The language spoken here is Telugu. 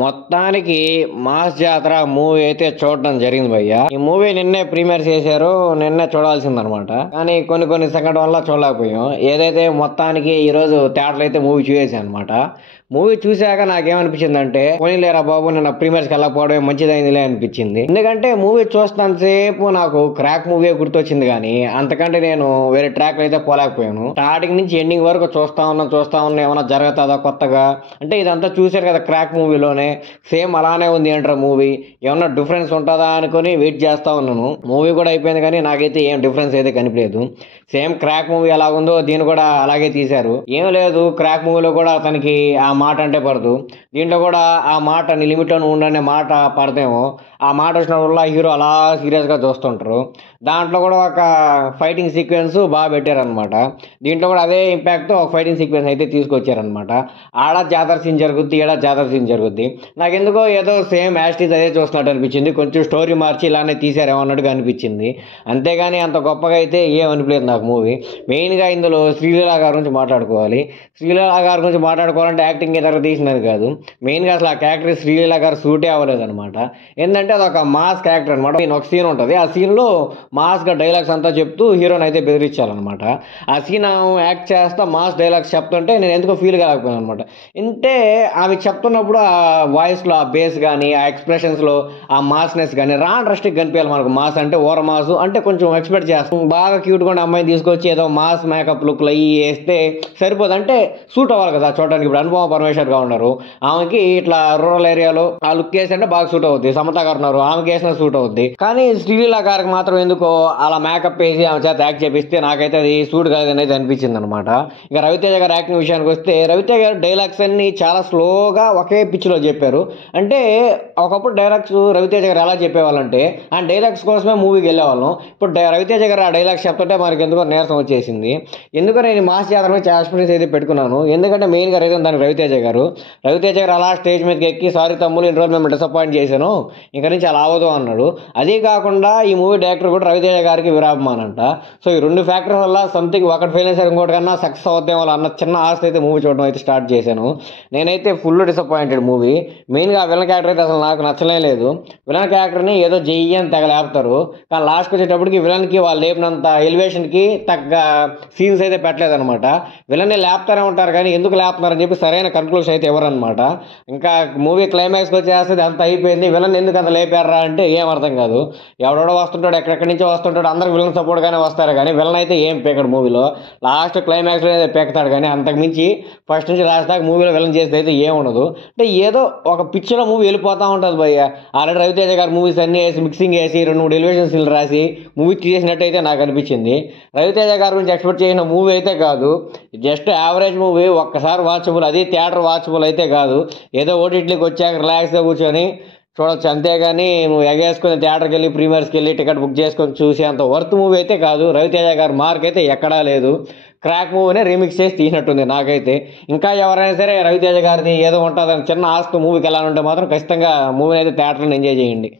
మొత్తానికి మాస్ జాతర మూవీ అయితే చూడడం జరిగింది భయ్య. ఈ మూవీ నిన్నే ప్రీమియర్ చేశారు, నిన్నే చూడాల్సిందనమాట. కానీ కొన్ని సెకండ్ వల్ల చూడలేకపోయాం. ఏదైతే మొత్తానికి ఈ రోజు థియేటర్లో అయితే మూవీ చూసేసాను అనమాట. మూవీ చూశాక నాకేమనిపించిందంటే, పోనీలేరా బాబు నిన్న ప్రీమియర్స్కి వెళ్ళకపోవడమే మంచిదైందిలే అనిపించింది. ఎందుకంటే మూవీ చూస్తున్నంతసేపు నాకు క్రాక్ మూవీ గుర్తొచ్చింది, కానీ అంతకంటే నేను వేరే ట్రాక్ అయితే పోలేకపోయాను. స్టార్టింగ్ నుంచి ఎండింగ్ వరకు చూస్తా ఉన్నా ఏమైనా జరుగుతుందా కొత్తగా అంటే, ఇదంతా చూశారు కదా క్రాక్ మూవీలోనే సేమ్ అలానే ఉంది అంటారు మూవీ, ఏమన్నా డిఫరెన్స్ ఉంటుందా అనుకుని వెయిట్ చేస్తా ఉన్నాను. మూవీ కూడా అయిపోయింది కానీ నాకైతే ఏం డిఫరెన్స్ అయితే కనిపించలేదు. సేమ్ క్రాక్ మూవీ ఎలా ఉందో దీన్ని కూడా అలాగే తీశారు. ఏం లేదు, క్రాక్ మూవీలో కూడా అతనికి ఆ మాట అంటే పడదు, దీంట్లో కూడా ఆ మాట నీ లిమిట్లో ఉండనే మాట పడదేమో. ఆ మాట వచ్చినప్పుడు హీరో అలా సీరియస్గా చూస్తుంటారు. దాంట్లో కూడా ఒక ఫైటింగ్ సీక్వెన్స్ బాగా పెట్టారనమాట. దీంట్లో కూడా అదే ఇంపాక్ట్తో ఒక ఫైటింగ్ సీక్వెన్స్ అయితే తీసుకొచ్చారనమాట. ఆడ జాతర సీన్ జరుగుద్ది, ఈడ జాతర సీన్ జరుగుద్ది. నాకెందుకో ఏదో సేమ్ యాస్టీజ్ అదే చూస్తున్నట్టు అనిపించింది. కొంచెం స్టోరీ మార్చి ఇలానే తీసారేమో అన్నట్టుగా అనిపించింది. అంతేగాని అంత గొప్పగా అయితే ఏం అనిపించలేదు నాకు మూవీ. మెయిన్గా ఇందులో శ్రీలీల గారి గురించి మాట్లాడుకోవాలి. శ్రీలీల గారి గురించి మాట్లాడుకోవాలంటే యాక్టింగ్ ఇతర తీసినది కాదు. మెయిన్గా అసలు ఆ క్యారెక్టర్ శ్రీలీల గారు సూటే అవ్వలేదు అనమాట. ఏంటంటే అదొక మాస్ క్యారెక్టర్ అనమాట. ఒక సీన్ ఉంటుంది, ఆ సీన్లో మాస్గా డైలాగ్స్ అంతా చెప్తూ హీరోని అయితే బెదిరించాలన్నమాట. ఆ సీన్ యాక్ట్ చేస్తా మాస్ డైలాగ్స్ చెప్తుంటే నేను ఎందుకో ఫీల్ కాలేకపోయాను అనమాట. అంటే ఆమె చెప్తున్నప్పుడు ఆ వాయిస్లో ఆ బేస్ కానీ ఆ ఎక్స్ప్రెషన్స్లో ఆ మాస్నెస్ కానీ డ్రస్టిక్ కనిపించాలి మనకు. మాస్ అంటే ఓవర్ మాస్ అంటే కొంచెం ఎక్స్పెక్ట్ చేస్తాం. బాగా క్యూట్గా ఉండే అమ్మాయిని తీసుకొచ్చి ఏదో మాస్ మేకప్ లుక్లు అయ్యి వేస్తే సరిపోదు, అంటే సూట్ అవ్వాలి కదా చూడడానికి. ఇప్పుడు అనుపమ పరమేశ్వర్గా ఉన్నారు, ఆమెకి ఇట్లా రూరల్ ఏరియాలో ఆ లుక్ వేసి అంటే బాగా సూట్ అవుద్ది. సమత గారు ఉన్నారు, ఆమెకి వేసిన సూట్ అవుద్ది. కానీ శ్రీలీల గారికి మాత్రం ఎందుకో అలా మేకప్ వేసి ఆమె చేత యాక్ట్ చేపిస్తే నాకైతే అది సూట్ కాదని అయితే అనిపించింది అనమాట. ఇక రవితేజ గారు యాక్టింగ్ విషయానికి వస్తే, రవితేజ గారు డైలాగ్స్ అన్ని చాలా స్లోగా ఒకే పిచ్లో చెప్పారు. అంటే ఒకప్పుడు డైలాగ్స్ రవితేజ గారు ఎలా చెప్పేవాళ్ళంటే ఆ డైలాగ్స్ కోసమే మూవీకి వెళ్ళేవాళ్ళం. ఇప్పుడు రవితేజ గారు ఆ డైలాగ్స్ చెప్తుంటే మనకి ఎందుకో నీరసం వచ్చేసింది. ఎందుకో నేను మాస్ జాతర మీద చాలా ఎక్స్పీరియన్స్ అయితే పెట్టుకున్నాను. ఎందుకంటే మెయిన్గా రీజన్ దానికి రవితేజ గారు అలా స్టేజ్ మీదకి ఎక్కి సారీ తమ్ముళ్ళు ఇన్ని రోజులు మేము డిసప్పాయింట్ చేశాను, ఇంకా నుంచి అలా అవ్వదు అన్నాడు. అదే కాకుండా ఈ మూవీ డైరెక్టర్ కూడా రవితేజ గారికి విరాపమానంట. సో ఈ రెండు ఫ్యాక్టర్స్ వల్ల సంథింగ్ ఒకటి ఫెయిల్ అయ్యారు, ఇంకోటి కన్నా సక్సెస్ అవుతాం వల్ల అన్న చిన్న ఆశ అయితే మూవీ చూడడం అయితే స్టార్ట్ చేశాను. నేనైతే ఫుల్ డిసప్పాయింటెడ్ మూవీ. మెయిన్గా ఆ విలన్ క్యారెక్టర్ అయితే అసలు నాకు నచ్చలే లేదు. విలన్ క్యారెక్టర్ని ఏదో జెయ్యి అని తెగ లేపుతారు, కానీ లాస్ట్కి వచ్చేటప్పటికి విలన్కి వాళ్ళు లేపినంత ఎలివేషన్కి తగ్గ సీన్స్ అయితే పెట్టలేదన్నమాట. విలన్ని లేపుతారే ఉంటారు కానీ ఎందుకు లేపుతున్నారని చెప్పి సరైన కన్క్లూషన్ అయితే ఎవరనమాట. ఇంకా మూవీ క్లైమాక్స్కి వచ్చేస్తుంది అంత అయిపోయింది, విలన్ ఎందుకు అంత లేపారా అంటే ఏం అర్థం కాదు. ఎవడెవడో వస్తుంటాడు, ఎక్కడెక్కడి నుంచో వస్తుంటాడు, అందరికి విలన్ సపోర్ట్గానే వస్తారు కానీ విలన్ అయితే ఏం పీకడు మూవీలో. లాస్ట్ క్లైమాక్స్లో అయితే పీకతాడు, కానీ అంతకుమించి ఫస్ట్ నుంచి లాస్ట్ దాకా మూవీలో విలన్ చేసేది అయితే ఏం ఉండదు. అంటే ఏదో ఒక పిక్చర్లో మూవీ వెళ్ళిపోతూ ఉంటుంది భయ్య. ఆల్రెడీ రవితేజ గారు మూవీస్ అన్నీ వేసి మిక్సింగ్ వేసి 2-3 ఎలివేషన్ సీన్లు రాసి మూవీ తీసేసినట్టయితే నాకు అనిపించింది. రవితేజ గారి గురించి ఎక్స్పెక్ట్ చేసిన మూవీ అయితే కాదు, జస్ట్ యావరేజ్ మూవీ. ఒక్కసారి వాచబుల్, అది థియేటర్ వాచబుల్ అయితే కాదు. ఏదో ఓటీటీకి వచ్చాక రిలాక్స్గా కూర్చొని చూడొచ్చు, అంతేగాని నువ్వు ఎగేసుకొని థియేటర్కి వెళ్ళి ప్రీమియర్స్కి వెళ్ళి టికెట్ బుక్ చేసుకొని చూసి అంత వర్త్ మూవీ అయితే కాదు. రవితేజ గారి మార్క్ అయితే ఎక్కడా లేదు. క్రాక్ మూవీనే రీమిక్స్ చేసి తీసినట్టుంది నాకైతే. ఇంకా ఎవరైనా సరే రవితేజ గారిది ఏదో ఉంటుందని చిన్న ఆస్తి మూవీకి వెళ్ళాలంటే మాత్రం ఖచ్చితంగా మూవీని అయితే థియేటర్లో ఎంజాయ్ చేయండి.